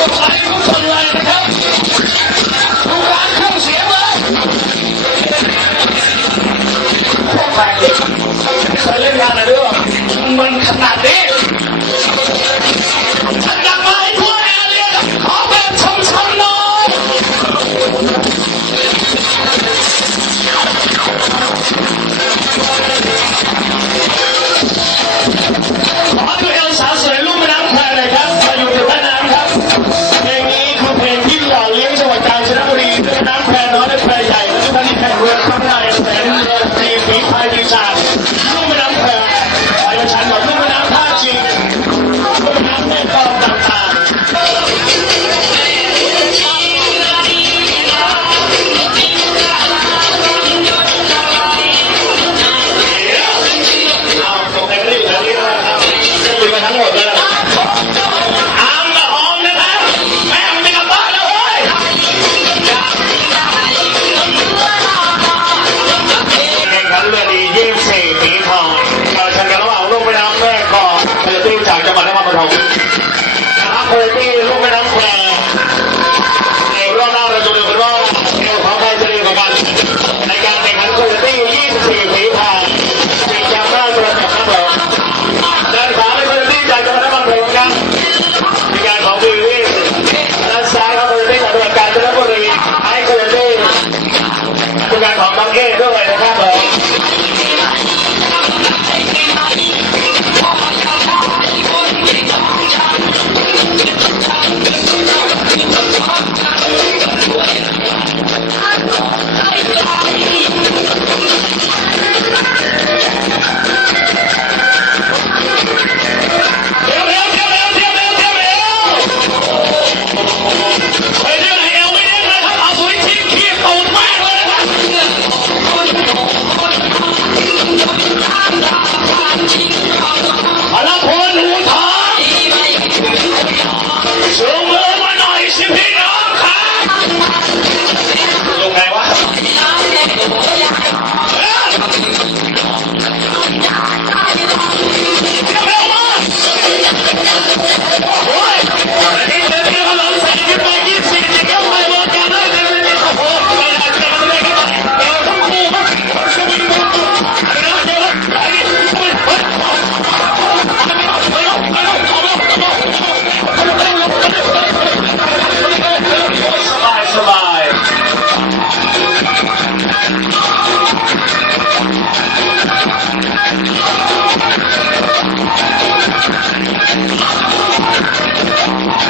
กฎหมกคนเลยะครับทุกร้านเครื่อเสียเลยพวกคยเล่นงานอะไรด้วยมันขนาดนี้ 是很有意思的一回哈。I'm sorry.